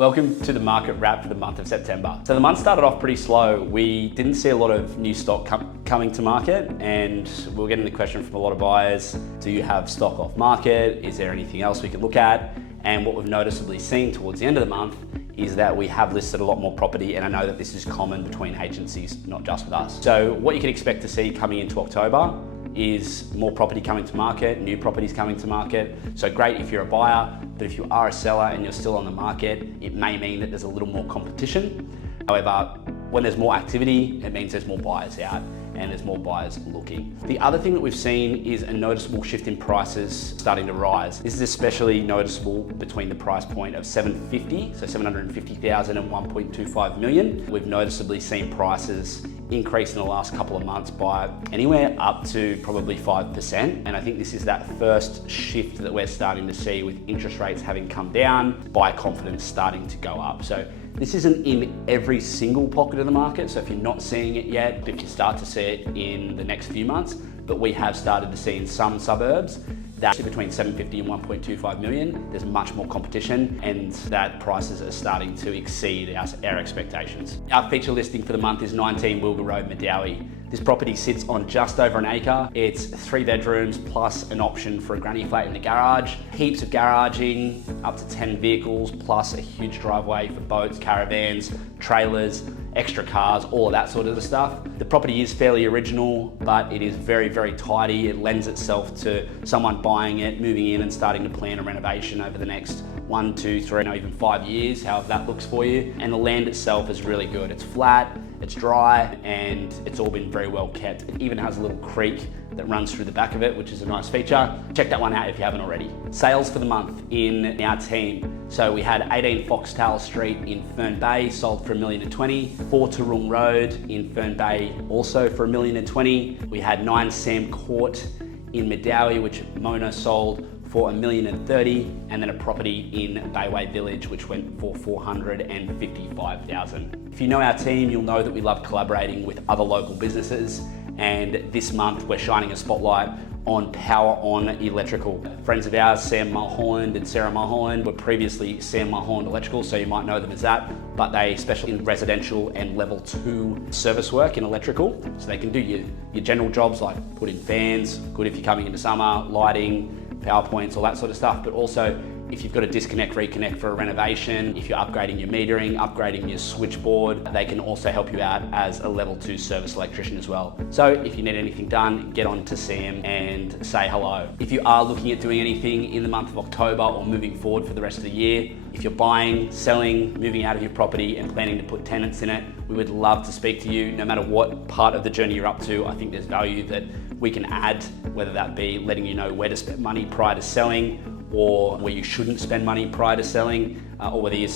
Welcome to the market wrap for the month of September. So the month started off pretty slow. We didn't see a lot of new stock coming to market, and we were getting the question from a lot of buyers, do you have stock off market? Is there anything else we can look at? And what we've noticeably seen towards the end of the month is that we have listed a lot more property, and I know that this is common between agencies, not just with us. So what you can expect to see coming into October is more property coming to market, new properties coming to market. So great if you're a buyer, but if you are a seller and you're still on the market, it may mean that there's a little more competition. However, when there's more activity, it means there's more buyers out and there's more buyers looking. The other thing that we've seen is a noticeable shift in prices starting to rise. This is especially noticeable between the price point of 750, so 750,000 and 1.25 million. We've noticeably seen prices increase in the last couple of months by anywhere up to probably 5%. And I think this is that first shift that we're starting to see with interest rates having come down, buyer confidence starting to go up. So this isn't in every single pocket of the market, so if you're not seeing it yet, if you start to see it in the next few months, but we have started to see in some suburbs that between 750 and 1.25 million, there's much more competition, and that prices are starting to exceed our expectations. Our feature listing for the month is 19 Wilga Road, Medowie. This property sits on just over an acre. It's 3 bedrooms plus an option for a granny flat in the garage. Heaps of garaging, up to 10 vehicles, plus a huge driveway for boats, caravans, trailers, extra cars, all of that sort of stuff. The property is fairly original, but it is very, very tidy. It lends itself to someone buying it, moving in and starting to plan a renovation over the next 1, 2, 3, or even 5 years, however that looks for you. And the land itself is really good. It's flat, it's dry, and it's all been very well kept. It even has a little creek that runs through the back of it, which is a nice feature. Check that one out if you haven't already. Sales for the month in our team. So we had 18 Foxtail Street in Fern Bay, sold for $1,020,000. 4 Tarong Road in Fern Bay, also for $1,020,000. We had 9 Sam Court in Medowie, which Mona sold for $1,030,000, and then a property in Bayway Village, which went for $455,000. If you know our team, you'll know that we love collaborating with other local businesses, and this month we're shining a spotlight on Power On Electrical. Friends of ours, Sam Mulholland and Sarah Mulholland, were previously Sam Mulholland Electrical, so you might know them as that, but they specialize in residential and level 2 service work in electrical. So they can do your general jobs like put in fans, good if you're coming into summer, lighting, power points, all that sort of stuff, but also if you've got to disconnect, reconnect for a renovation, if you're upgrading your metering, upgrading your switchboard, they can also help you out as a level 2 service electrician as well. So if you need anything done, get on to Sam and say hello. If you are looking at doing anything in the month of October or moving forward for the rest of the year, if you're buying, selling, moving out of your property and planning to put tenants in it, we would love to speak to you no matter what part of the journey you're up to. I think there's value that we can add, whether that be letting you know where to spend money prior to selling, or where you shouldn't spend money prior to selling, or whether you're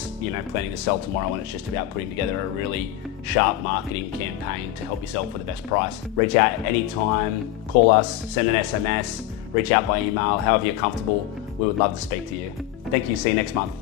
planning to sell tomorrow and it's just about putting together a really sharp marketing campaign to help you sell for the best price. Reach out anytime, call us, send an SMS, reach out by email, however you're comfortable. We would love to speak to you. Thank you, see you next month.